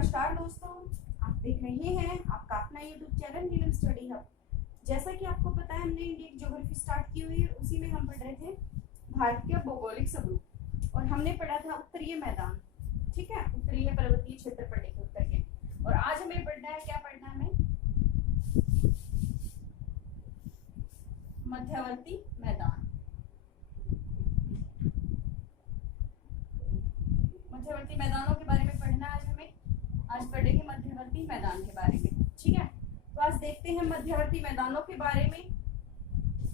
नमस्कार दोस्तों, आप देख रहे हैं आपका अपना यूट्यूब चैनल नीलम स्टडी हब। जैसा कि आपको पता है, हमने इंडियन ज्योग्राफी स्टार्ट की हुई है। उसी में हम पढ़ रहे थे भारतीय भौगोलिक स्वरूप और हमने पढ़ा था उत्तरीय मैदान। ठीक है, उत्तरीय पर्वतीय क्षेत्र पढ़े थे उत्तर के। और आज हमें पढ़ना है, क्या पढ़ना है हमें? मध्यवर्ती मैदान। मध्यवर्ती मैदानों के बारे में पढ़ना है आज हमें। आज पढ़ेंगे मध्यवर्ती मैदान के बारे में। ठीक है, तो आज देखते हैं मध्यवर्ती मैदानों के बारे में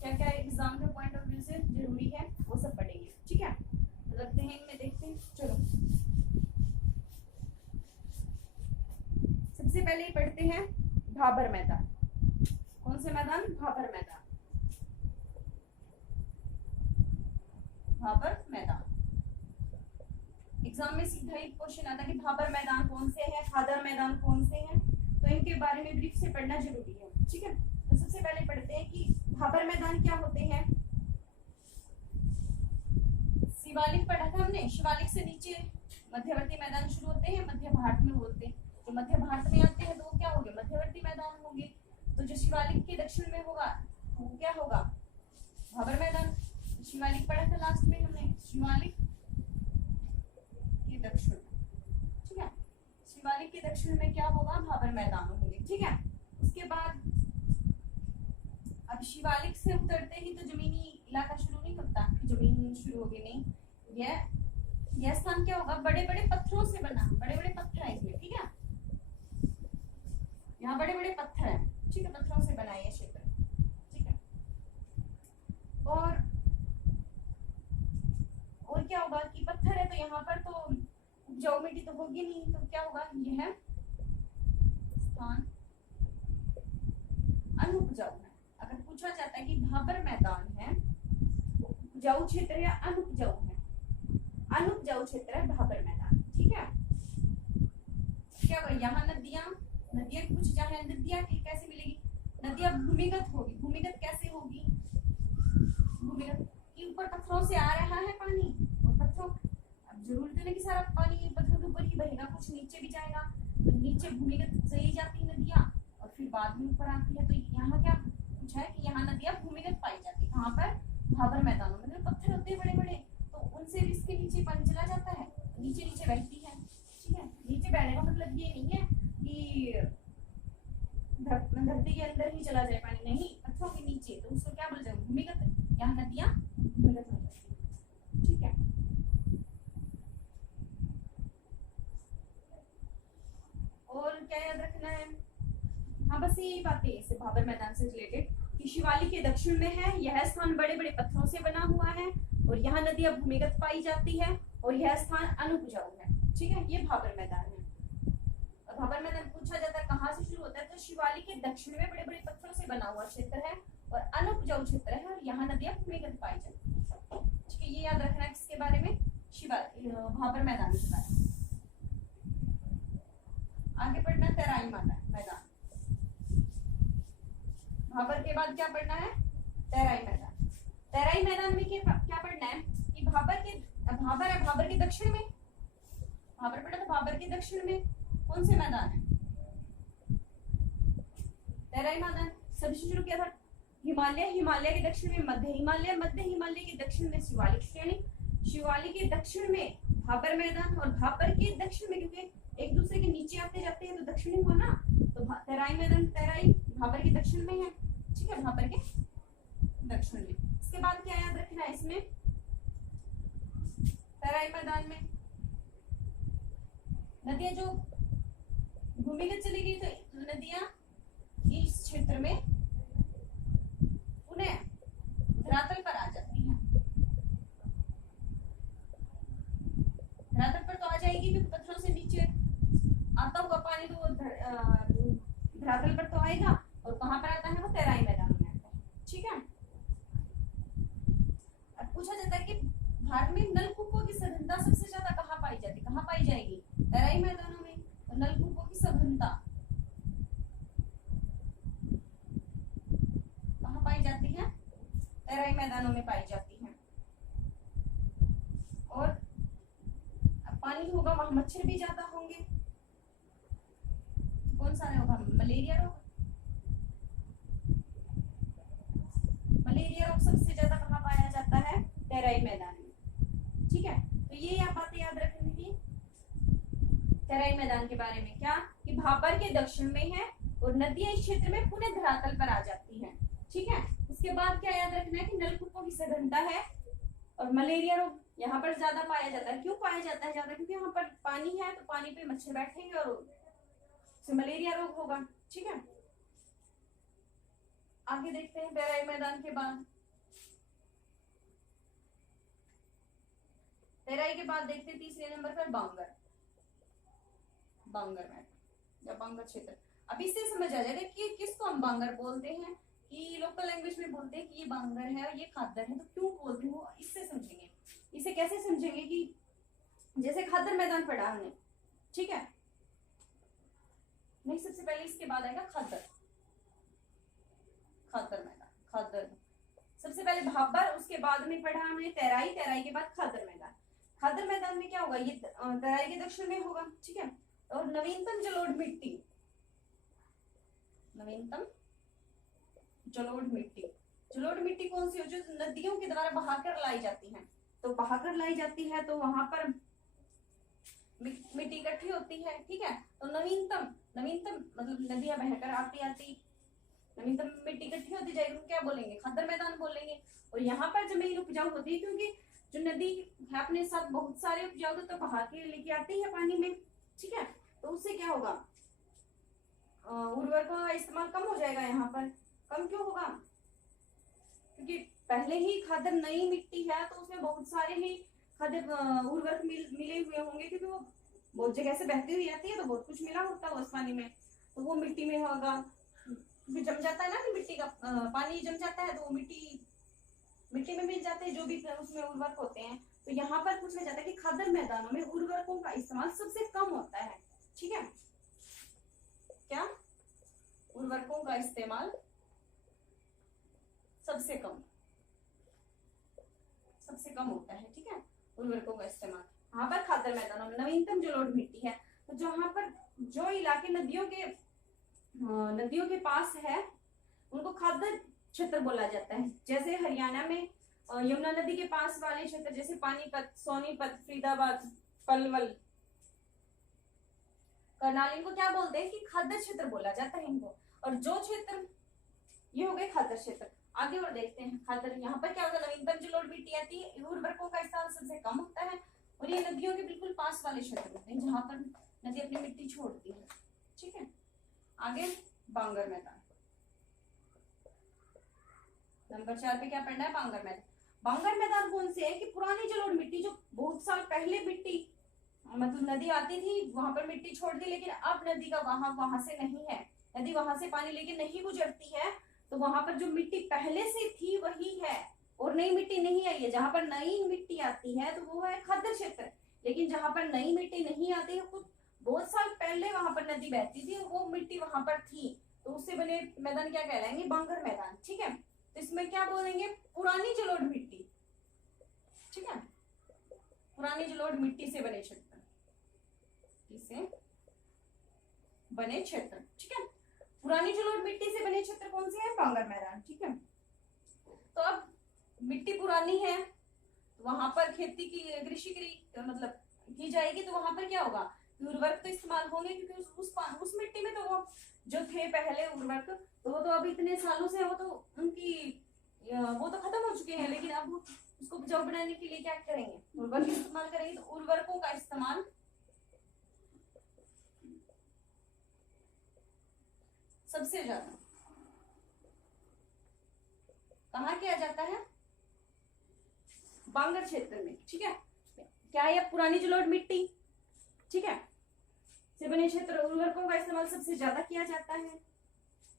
क्या क्या एग्जाम के पॉइंट ऑफ व्यू से जरूरी है, वो सब पढ़ेंगे। ठीक है, तो लगते हैं इनमें, देखते हैं। चलो सबसे पहले पढ़ते हैं भाबर मैदान। कौन से मैदान? भाबर मैदान। भाबर मैदान एग्जाम में सीधा ही क्वेश्चन आता है कि भाबर मैदान कौन से हैं, खादर मैदान कौन से हैं, तो इनके बारे में ब्रीफ से पढ़ना जरूरी है। ठीक है, तो सबसे पहले पढ़ते हैं कि भाबर मैदान क्या होते हैं। शिवालिक पढ़ा था हमने। शिवालिक से नीचे मध्यवर्ती मैदान शुरू होते हैं, मध्य भारत में होते हैं। जो मध्य भारत में आते हैं तो वो क्या होंगे? मध्यवर्ती मैदान होंगे। तो जो शिवालिक के दक्षिण में होगा वो क्या होगा? भाबर मैदान। शिवालिक पढ़ा था लास्ट में हमने, शिवालिक के दक्षिण। ठीक है, शिवालिक के दक्षिण में क्या होगा? भाबर मैदान होंगे। ठीक है, उसके बाद अब शिवालिक से उतरते ही तो जमीनी इलाका शुरू नहीं होता, जमीन शुरू होगी नहीं। यह स्थान क्या होगा? बड़े बड़े पत्थरों से बना, बड़े बड़े पत्थर है इसमें। ठीक है, यहाँ बड़े बड़े पत्थर है। ठीक है, पत्थरों से बना है क्षेत्र। ठीक है, और क्या होगा कि पत्थर है तो यहाँ पर तो उपजाऊ मिट्टी तो होगी नहीं, तो क्या होगा? यह स्थान अनुपजाऊ है। अगर पूछा जाता है कि भाबर मैदान है उपजाऊ क्षेत्र या अनुपजाऊ है, अनुपजाऊ क्षेत्र है भाबर मैदान। ठीक है, क्या होगा? यहाँ नदियां कुछ जहाँ नदियां कैसे मिलेगी? नदियां भूमिगत होगी। भूमिगत कैसे होगी? भूमिगत कि ऊपर पत्थरों से आ रहा है पानी, और पत्थरों, अब जरूरत नहीं कि सारा पानी पत्थरों के ऊपर ही बहेगा, कुछ नीचे भी जाएगा। तो नीचे भूमिगत चली जाती है नदियां और फिर बाद में ऊपर आती है। तो यहाँ क्या पूछा है कि यहाँ नदियां भूमिगत पाई जाती है। कहाँ पर? भाबर मैदानों में। पत्थर होते हैं बड़े बड़े, तो उनसे भी इसके नीचे पानी चला जाता है, नीचे नीचे बहती है। ठीक है, नीचे बहने का मतलब ये नहीं है कि धरती के अंदर ही चला जाए पानी, नहीं, पत्थरों के नीचे। तो उसको क्या बोला जाए? भूमिगत। यहाँ नदियां भूमिगत हो जाती है। ठीक है, और क्या याद रखना है? हाँ, बस यही बातें इससे भाबर मैदान से रिलेटेड कि शिवालिक के दक्षिण में है, यह स्थान बड़े बड़े पत्थरों से बना हुआ है और यहाँ नदियां भूमिगत पाई जाती है और यह स्थान अनुपजाऊ है। ठीक है, ये भाबर मैदान है। और भाबर मैदान पूछा जाता है कहाँ से शुरू होता है, तो शिवालिक के दक्षिण में बड़े बड़े पत्थरों से बना हुआ क्षेत्र है और अनुपजाऊ क्षेत्र है और यहाँ नदियां भूमिगत पाई जाती है। ठीक है, ये याद रखना है किसके बारे में? भाबर मैदान के बारे में। आगे पढ़ना तराई मैदान। भाबर के बाद क्या पढ़ना है? तराई मैदान। तराई मैदान में क्या पढ़ना है कि भाबर है, भाबर के दक्षिण में, भाबर पढ़ा तो भाबर के दक्षिण में कौन से मैदान है? तराई मैदान। सबसे शुरू किया था हिमालय, हिमालय के दक्षिण में मध्य हिमालय, मध्य हिमालय के दक्षिण में शिवालिक श्रेणी, शिवालिक के दक्षिण में भाबर मैदान और भाबर के दक्षिण में, क्योंकि एक दूसरे के नीचे आते जाते हैं तो दक्षिणी हुआ ना, तो तराई मैदान, तराई भाबर के दक्षिण में है। ठीक है, भाबर के दक्षिण में। इसके बाद क्या याद रखना है इसमें? तराई मैदान में नदियां जो भूमिगत चली गई तो नदियां इस क्षेत्र में पुनः धरातल पर आ जाती हैं। धरातल पर तो आ जाएगी क्योंकि पत्थरों से नीचे आता हुआ पानी तो धरातल पर तो आएगा, और कहाँ पर आता है? वो तराई मैदान में आता है। ठीक है, अब पूछा जाता है कि भारत में नलकूपों की सघनता सबसे ज्यादा कहाँ पाई जाती है? कहाँ पाई जाएगी? तराई मैदानों में। तो नलकूपों की सघनता कहाँ पाई जाती है? तराई मैदानों में पाई जाती है। और पानी होगा वहां मच्छर भी ज्यादा होंगे, कौन सा रोग है? मलेरिया रोग। मलेरिया रोग सबसे ज्यादा कहाँ पाया जाता है? तराई मैदान में। ठीक है, तो ये आप बातें याद रखनी थी तराई मैदान के बारे में। क्या कि भाबर के दक्षिण में है और नदियां इस क्षेत्र में पुनः धरातल पर आ जाती हैं। ठीक है, उसके बाद क्या याद रखना है कि नलकूपों की सघनता है और मलेरिया रोग यहाँ पर ज्यादा पाया जाता है। क्यों पाया जाता है ज्यादा? क्योंकि यहाँ पर पानी है, तो पानी पे मच्छर बैठेंगे और उससे मलेरिया रोग होगा। ठीक है, आगे देखते हैं तराई मैदान के बाद। तराई के बाद देखते हैं तीसरे नंबर पर बांगर। बांगर मैदान या बांगर क्षेत्र। अब इससे समझ आ जाएगा कि किसको हम बांगर बोलते हैं, कि लोकल लैंग्वेज में बोलते हैं कि ये बांगर है और ये खादर है, तो क्यों बोलते हैं वो इससे समझेंगे। इसे कैसे समझेंगे कि जैसे खादर मैदान पढ़ा हमने, ठीक है, नहीं सबसे पहले इसके बाद आएगा खादर। खादर मैदान, खादर सबसे पहले भाबर, उसके बाद में पढ़ा हमने तराई, तराई के बाद खादर मैदान। खादर मैदान में क्या होगा? ये तराई के दक्षिण में होगा। ठीक है, और नवीनतम जलोढ़ मिट्टी, नवीनतम जलोढ़ मिट्टी। जलोढ़ मिट्टी कौन सी हो? जो नदियों के द्वारा बहाकर लाई जाती है। तो बहाकर लाई जाती है तो वहां पर मिट्टी इकट्ठी होती है। ठीक है, तो नवीनतम, नवीनतम मतलब नदियां बहकर आती आती नवीनतम मिट्टी इकट्ठी होती जाएगी, तो क्या बोलेंगे? खादर मैदान बोलेंगे। और यहाँ पर जमीन उपजाऊ होती है क्योंकि जो नदी है अपने साथ बहुत सारे उपजाऊ तो बहा के लेके आती है पानी में। ठीक है, तो उससे क्या होगा? उर्वरकों का इस्तेमाल कम हो जाएगा। यहाँ पर कम क्यों होगा? क्योंकि पहले ही खादर नई मिट्टी है तो उसमें बहुत सारे ही खादर उर्वरक मिले हुए होंगे, क्योंकि वो बहुत जगह से बहती हुई आती है तो बहुत कुछ मिला होता है उस पानी में, तो वो मिट्टी में होगा। जम जाता है ना कि मिट्टी का पानी जम जाता है तो वो मिट्टी में मिल जाते हैं जो भी उसमें उर्वरक होते हैं। तो यहाँ पर पूछा जाता है कि खादर मैदानों में उर्वरकों का इस्तेमाल सबसे कम होता है। ठीक है, क्या? उर्वरकों का इस्तेमाल सबसे कम होता है। ठीक है, उर्वरकों का इस्तेमाल यहाँ पर खादर मैदानों में। नवीनतम जलोढ़ मिट्टी है तो जहां पर जो इलाके नदियों के पास है उनको खादर क्षेत्र बोला जाता है। जैसे हरियाणा में यमुना नदी के पास वाले क्षेत्र जैसे पानीपत, सोनीपत, फरीदाबाद, पलवल, करनाल, इनको क्या बोलते हैं कि खादर क्षेत्र बोला जाता है इनको। और जो क्षेत्र ये हो गए खादर क्षेत्र। आगे और देखते हैं खादर, यहाँ पर क्या होगा? नवीनतम जलोढ़ मिट्टी आती है, उर्वरकों का इस्तेमाल सबसे कम होता है और ये नदियों के बिल्कुल पास वाले क्षेत्र होते हैं जहां पर नदी अपनी मिट्टी छोड़ती है। ठीक है, आगे बांगर मैदान। नंबर 4 पे क्या पढ़ना है? बांगर मैदान। बांगर मैदान कौन से है? कि पुरानी जलोढ़ मिट्टी, जो बहुत साल पहले मिट्टी मतलब नदी आती थी वहां पर मिट्टी छोड़ दी, लेकिन अब नदी का वहां से नहीं है, नदी वहां से पानी लेके नहीं गुजरती है, तो वहां पर जो मिट्टी पहले से थी वही है और नई मिट्टी नहीं आई है। जहां पर नई मिट्टी आती है तो वो है खादर क्षेत्र, लेकिन जहां पर नई मिट्टी नहीं आती है, कुछ बहुत साल पहले वहां पर नदी बहती थी, वो मिट्टी वहां पर थी, तो उससे बने मैदान क्या कहलाएंगे? बांगर मैदान। ठीक है, तो इसमें क्या बोलेंगे? पुरानी जलोढ़ मिट्टी। ठीक है, पुरानी जलोढ़ मिट्टी से बने क्षेत्र, से बने क्षेत्र। ठीक है, पुरानी जलोढ़ मिट्टी से बने क्षेत्र कौन से हैं? बांगर मैदान। ठीक है, तो अब मिट्टी पुरानी है, वहां पर खेती की कृषि की मतलब की जाएगी, तो वहां पर क्या होगा? उर्वरक तो इस्तेमाल होंगे, क्योंकि उस मिट्टी में तो वो जो थे पहले उर्वरक, तो वो तो अब इतने सालों से वो तो खत्म हो चुके हैं, लेकिन अब उसको उपजाऊ बनाने के लिए क्या करेंगे? उर्वरक इस्तेमाल करेंगे। तो उर्वरकों का इस्तेमाल सबसे ज्यादा कहाँ किया जाता है? बांगर क्षेत्र में। ठीक है, क्या है? पुरानी जलोढ़ मिट्टी, ठीक है, से बने क्षेत्र, उर्वरकों का इस्तेमाल सबसे ज्यादा किया जाता है,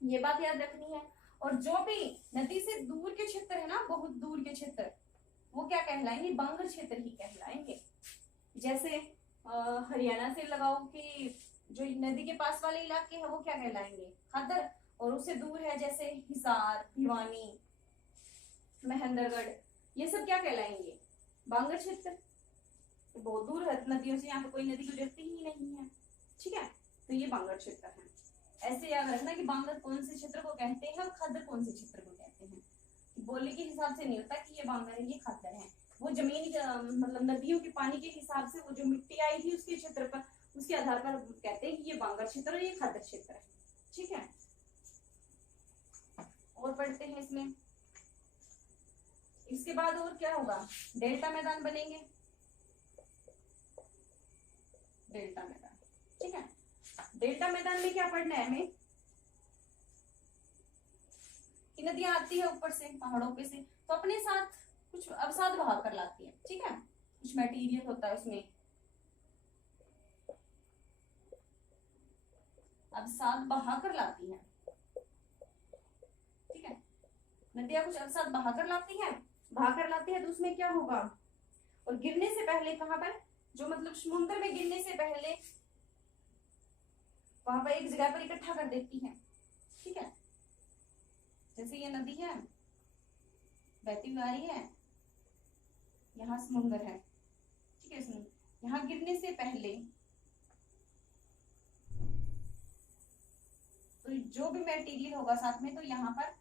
ये बात याद रखनी है। और जो भी नदी से दूर के क्षेत्र है ना, बहुत दूर के क्षेत्र, वो क्या कहलाएंगे? बांगर क्षेत्र ही कहलाएंगे। जैसे हरियाणा से लगाओ कि जो नदी के पास वाले इलाके हैं वो क्या कहलाएंगे? खादर, और उससे दूर है जैसे हिसार, भिवानी, महेंद्रगढ़, ये सब क्या कहलाएंगे? बांगर क्षेत्र। तो बहुत दूर है नदियों से, यहाँ पे कोई नदी गुजरती ही नहीं है। ठीक है, तो ये बांगर क्षेत्र है। ऐसे याद रखना कि बांगर कौन से क्षेत्र को कहते हैं और खद्दर कौन से क्षेत्र को कहते हैं। बोली के हिसाब से नहीं होता कि ये बांगर है ये खद्दर है, वो जमीन मतलब नदियों के पानी के हिसाब से वो जो मिट्टी आई थी उसके क्षेत्र पर, उसके आधार पर कहते हैं कि ये बांगर क्षेत्र और ये खद्दर क्षेत्र है। ठीक है, और पढ़ते हैं इसमें। इसके बाद और क्या होगा, डेल्टा मैदान बनेंगे, डेल्टा मैदान। ठीक है, डेल्टा मैदान में क्या पढ़ना है हमें कि नदियां आती है ऊपर से पहाड़ों पे से, तो अपने साथ कुछ अवसाद बहा कर लाती है। ठीक है, कुछ मटेरियल होता है उसमें, अवसाद बहा कर लाती है। ठीक है, नदियां कुछ अवसाद बहा कर लाती है, बहा कर लाती है तो उसमें क्या होगा, और गिरने से पहले कहां पर, जो मतलब समुद्र में गिरने से पहले वहां पर एक जगह पर इकट्ठा कर देती है। ठीक है, जैसे ये नदी है बहती हुई आ रही है, यहाँ समुद्र है। ठीक है, समुद्र यहाँ गिरने से पहले तो जो भी मटेरियल होगा साथ में तो यहाँ पर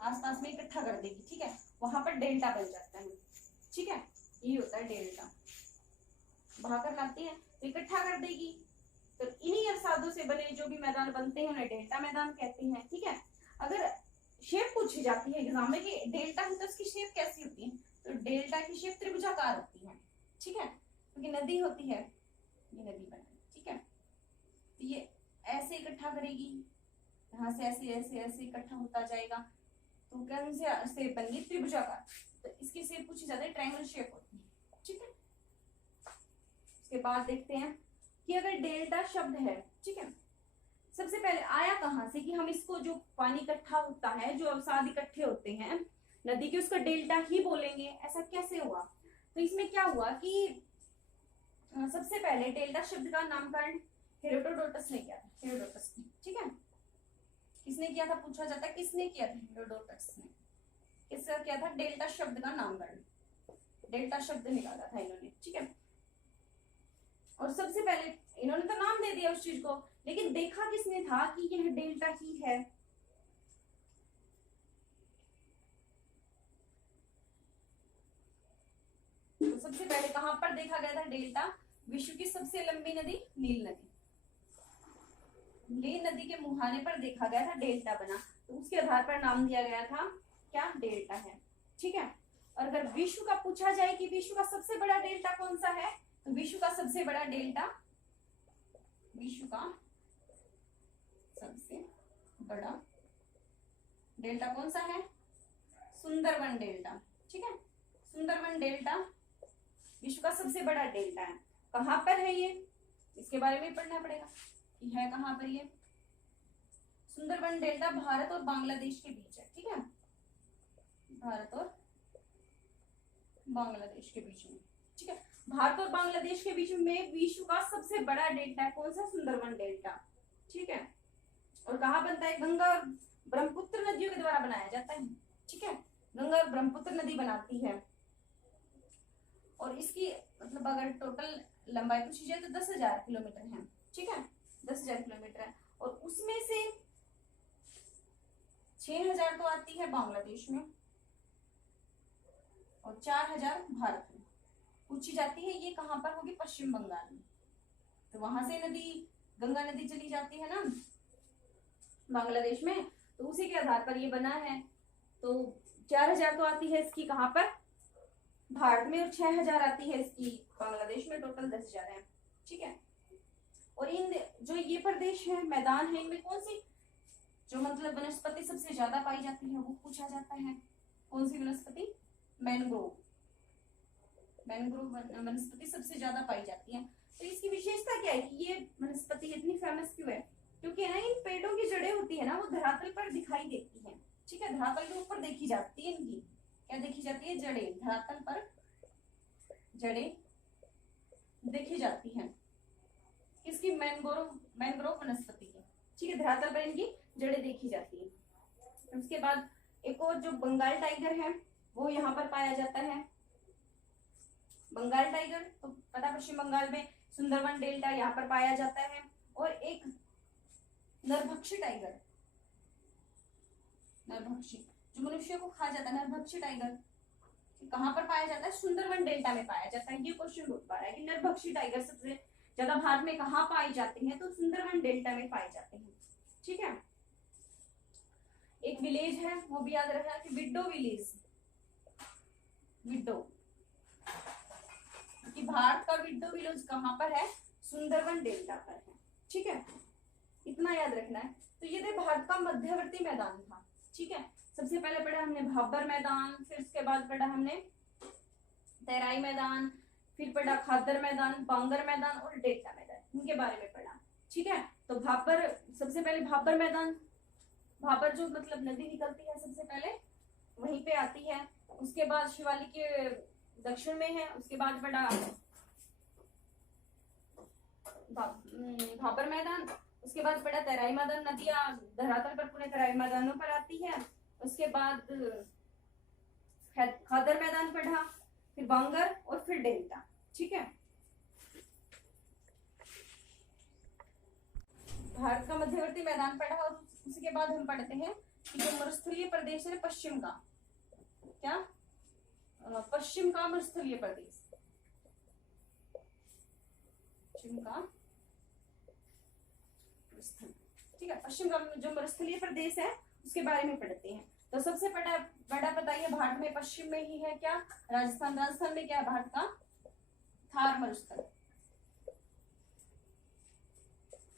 आसपास में इकट्ठा कर देगी। ठीक है, वहां पर डेल्टा बन जाता है। ठीक है, ये होता है डेल्टा, बहाकर लाती है तो इकट्ठा कर देगी, तो इन्हीं अवसादों से बने जो भी मैदान बनते हैं उन्हें डेल्टा मैदान कहते हैं। ठीक है, अगर शेप पूछी जाती है एग्जाम में कि डेल्टा है तो उसकी शेप कैसी होती है, तो डेल्टा की शेप त्रिभुजाकार होती है। ठीक है, क्योंकि नदी होती है, ये नदी बना। ठीक है, तो ये ऐसे इकट्ठा करेगी, यहाँ से ऐसे ऐसे ऐसे इकट्ठा होता जाएगा, तो कौन से शेप बनेगी, त्रिभुजाकार। तो इसकी शेप पूछी जाती है, ट्रायंगल शेप होती है। ठीक है, उसके बाद देखते हैं कि अगर डेल्टा शब्द है, ठीक है, सबसे पहले आया कहां से कि हम इसको जो पानी इकट्ठा होता है, जो अवसाद इकट्ठे होते हैं नदी के, उसका डेल्टा ही बोलेंगे, ऐसा कैसे हुआ। तो इसमें क्या हुआ कि सबसे पहले डेल्टा शब्द का नामकरण हेरोडोटस ने किया था, हेरोडोटस ने। ठीक है, किसने किया था पूछा जाता है, किसने किया था, हेरोडोटस ने। किसका किया था, डेल्टा शब्द का नामकरण, डेल्टा शब्द निकाला था इन्होंने। ठीक है, और सबसे पहले इन्होंने तो नाम दे दिया उस चीज को, लेकिन देखा किसने था कि यह डेल्टा ही है। तो सबसे पहले कहां पर देखा गया था डेल्टा, विश्व की सबसे लंबी नदी नील नदी, नील नदी के मुहाने पर देखा गया था डेल्टा बना, तो उसके आधार पर नाम दिया गया था क्या, डेल्टा है। ठीक है, और अगर विश्व का पूछा जाए कि विश्व का सबसे बड़ा डेल्टा कौन सा है, तो विश्व का सबसे बड़ा डेल्टा, विश्व का सबसे बड़ा डेल्टा कौन सा है, सुंदरबन डेल्टा। ठीक है, सुंदरबन डेल्टा विश्व का सबसे बड़ा डेल्टा है। कहां पर है ये, इसके बारे में पढ़ना पड़ेगा कि है कहां पर ये। सुंदरबन डेल्टा भारत और बांग्लादेश के बीच है। ठीक है, भारत और बांग्लादेश के बीच में। ठीक है, भारत और बांग्लादेश के बीच में विश्व का सबसे बड़ा डेल्टा है कौन सा, सुंदरबन डेल्टा। ठीक है, और कहाँ बनता है, गंगा और ब्रह्मपुत्र नदियों के द्वारा बनाया जाता है। ठीक है, गंगा और ब्रह्मपुत्र नदी बनाती है, और इसकी मतलब अगर टोटल लंबाई पूछी जाए तो 10,000 किलोमीटर है। ठीक है, 10,000 किलोमीटर है, और उसमें से 6,000 तो आती है बांग्लादेश में और 4,000 भारत में। पूछी जाती है ये कहां पर होगी, पश्चिम बंगाल में। तो वहां से नदी, गंगा नदी चली जाती है ना बांग्लादेश में, तो उसी के आधार पर ये बना है। तो 4,000 तो आती है इसकी कहां पर, भारत में, और 6,000 आती है इसकी बांग्लादेश में, टोटल 10,000 है। ठीक है, और इन जो ये प्रदेश है, मैदान है, इनमें कौन सी जो मतलब वनस्पति सबसे ज्यादा पाई जाती है वो पूछा जाता है। कौन सी वनस्पति, मैंग्रोव, मैंग्रोव वनस्पति सबसे ज्यादा पाई जाती है। तो इसकी विशेषता क्या है कि ये वनस्पति इतनी फेमस क्यों है, क्योंकि ना इन पेड़ों की जड़ें होती है ना वो धरातल पर दिखाई देती है। ठीक है, धरातल के ऊपर देखी जाती है, इनकी क्या देखी जाती है, जड़ें, धरातल पर जड़ें देखी जाती हैं किसकी, मैंग्रोव, मैंग्रोव वनस्पति की। ठीक है, धरातल पर इनकी जड़ें देखी जाती है। उसके बाद एक और जो बंगाल टाइगर है वो यहाँ पर पाया जाता है, बंगाल टाइगर तो पता, पश्चिम बंगाल में सुंदरबन डेल्टा यहाँ पर पाया जाता है। और एक नरभक्षी टाइगर, नरभक्षी जो मनुष्य को खा जाता है, नरभक्षी टाइगर कहाँ पर पाया जाता है? सुंदरवन डेल्टा में पाया जाता है। ये क्वेश्चन पूछ पा रहा है कि नरभक्षी टाइगर सबसे ज्यादा भारत में कहाँ पाई जाते हैं? तो सुंदरवन डेल्टा में पाए जाते हैं। ठीक है। एक विलेज है वो भी याद रखना कि विडो विलेज, विडो, कि भारत का विडो विलेज कहाँ पर है? सुंदरवन डेल्टा पर है। ठीक है, इतना याद रखना है। तो ये थे भारत का मध्यवर्ती मैदान था। ठीक है, सबसे पहले पढ़ा हमने भाबर मैदान, फिर उसके बाद पढ़ा हमने तराई मैदान, फिर पढ़ा खादर मैदान, बांगर मैदान और डेल्टा मैदान, इनके बारे में पढ़ा। ठीक है, तो भाबर, सबसे पहले भाबर मैदान, भाबर जो मतलब नदी निकलती है सबसे पहले वहीं पे आती है, उसके बाद शिवालिक के दक्षिण में है, उसके बाद पढ़ा भाबर मैदान, उसके बाद पढ़ा तराई मैदान, नदियां धरातल पर पूरे तराई मैदानों पर आती है, उसके बाद खादर मैदान पढ़ा, फिर बांगर और फिर डेल्टा। ठीक है, भारत का मध्यवर्ती मैदान पढ़ा और उसके बाद हम पढ़ते हैं कि जो मरुस्थलीय प्रदेश है पश्चिम का, क्या पश्चिम का मरुस्थलीय प्रदेश, पश्चिम का, ठीक है, पश्चिम का जो मरुस्थलीय प्रदेश है उसके बारे में पढ़ते हैं। तो सबसे बड़ा बताइए भारत में पश्चिम में ही है क्या? राजस्थान। राजस्थान में क्या है भारत का? थार मरुस्थल,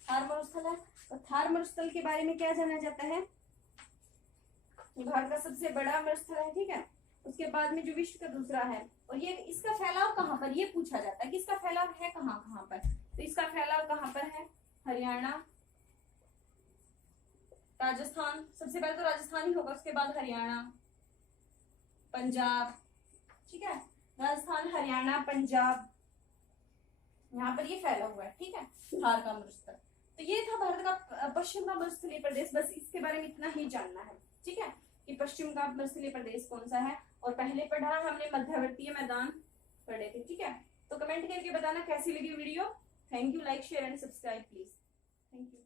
थार मरुस्थल है। तो थार मरुस्थल के बारे में क्या जाना जाता है? भारत का सबसे बड़ा मरुस्थल है। ठीक है, उसके बाद में जो विश्व का दूसरा है, और ये इसका फैलाव कहाँ पर, ये पूछा जाता है कि इसका फैलाव है कहाँ कहाँ पर? तो इसका फैलाव कहाँ पर है? हरियाणा, राजस्थान, सबसे पहले तो राजस्थान ही होगा, उसके बाद हरियाणा, पंजाब। ठीक है, राजस्थान, हरियाणा, पंजाब, यहाँ पर ये फैला हुआ है। ठीक है, थार का मरुस्थल। तो ये था भारत का पश्चिम का मरुस्थलीय प्रदेश। बस इसके बारे में इतना ही जानना है। ठीक है, कि पश्चिम का मरुस्थलीय प्रदेश कौन सा है, और पहले पढ़ा हमने मध्यवर्तीय मैदान पढ़े थे। ठीक है, तो कमेंट करके बताना कैसी लगी video. Thank you, like share and subscribe please. Thank you.